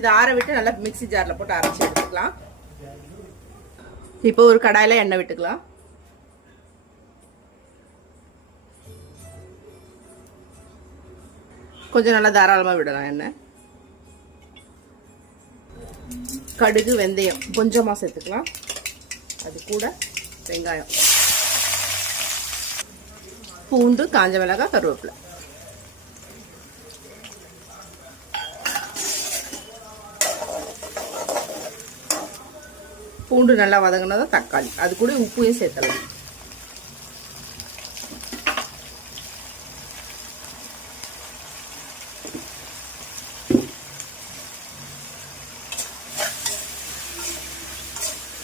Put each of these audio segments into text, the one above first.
இதை ஆற விட்டு நல்லா மிக்ஸி ஜாரில் போட்டு அரைச்சி எடுத்துக்கலாம். இப்போ ஒரு கடாயில் எண்ணெய் விட்டுக்கலாம். கொஞ்சம் நல்லா தாராளமாக விடலாம் எண்ணெய். கடுகு வெந்தயம் கொஞ்சமாக சேர்த்துக்கலாம். அது கூட வெங்காயம், பூண்டு, காஞ்ச மிளகாய், கருவேப்பிலை. பூண்டு நல்லா வதங்கினதும் தக்காளி, அது கூட உப்பையும் சேர்த்தலாம்.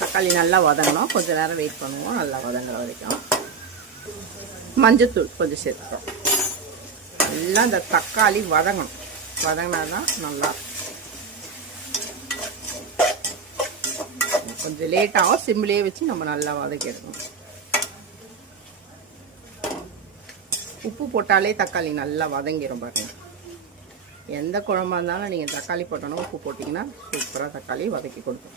தக்காளி நல்லா வதங்கணும். கொஞ்சம் நேரம் வெயிட் பண்ணுவோம் நல்லா வதங்குற வரைக்கும். மஞ்சத்தூள் கொஞ்சம் சேர்த்துக்கிறோம். எல்லாம் இந்த தக்காளி வதங்கணும். வதங்கினாதான் நல்லா. கொஞ்சம் லேட்டாகும். சிம்லேயே வச்சு நம்ம நல்லா வதக்கி எடுக்கணும். உப்பு போட்டாலே தக்காளி நல்லா வதங்கிடும் பாருங்க. எந்த குழம்பா இருந்தாலும் நீங்கள் தக்காளி போட்டோன்னா உப்பு போட்டிங்கன்னா சூப்பராக தக்காளி வதக்கி கொடுக்கும்.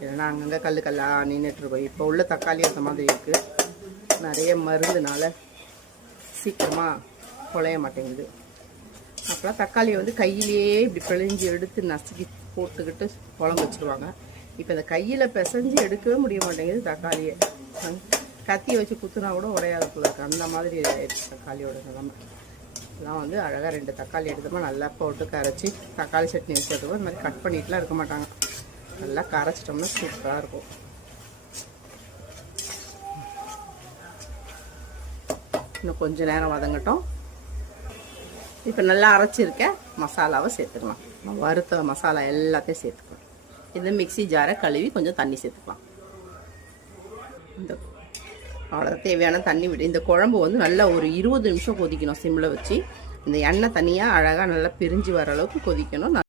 இல்லைன்னா அங்கங்கே கல் கல்லாக நின்றுட்டுருக்கோம். இப்போ உள்ள தக்காளி அந்த மாதிரி இருக்குது. நிறைய மருந்துனால சீக்கிரமாக குழைய மாட்டேங்குது. அப்புறம் தக்காளியை வந்து கையிலேயே இப்படி பிழிஞ்சு எடுத்து நசுக்கி போட்டுக்கிட்டு குழம்பு வச்சுருவாங்க. இப்போ இந்த கையில் பிசைஞ்சு எடுக்கவே முடிய மாட்டேங்குது தக்காளியை. கத்தியை வச்சு குத்துனா கூட உடையாதுக்குள்ள இருக்கு. அந்த மாதிரி தக்காளியோட நிலமை. இதெல்லாம் வந்து அழகாக 2 தக்காளி எடுத்தோமா நல்லா போட்டு கரைச்சி தக்காளி சட்னி வச்சுருக்கோம். இந்த மாதிரி கட் பண்ணிட்டுலாம் இருக்க மாட்டாங்க. நல்லா கரைச்சிட்டோம்னா சூப்பராக இருக்கும். இன்னும் கொஞ்சம் நேரம் வதங்கட்டும். இப்போ நல்லா அரைச்சிருக்க மசாலாவை சேர்த்துக்கலாம். வறுத்த மசாலா எல்லாத்தையும் சேர்த்துக்கலாம். இந்த மிக்ஸி ஜாரை கழுவி கொஞ்சம் தண்ணி சேர்த்துக்கலாம். இந்த அவ்வளோ தேவையான தண்ணி விட்டு இந்த குழம்பு வந்து நல்லா ஒரு 20 நிமிஷம் கொதிக்கணும் சிம்மில் வச்சு. இந்த எண்ணெய் தனியாக அழகாக நல்லா பிரிஞ்சு வர அளவுக்கு கொதிக்கணும்.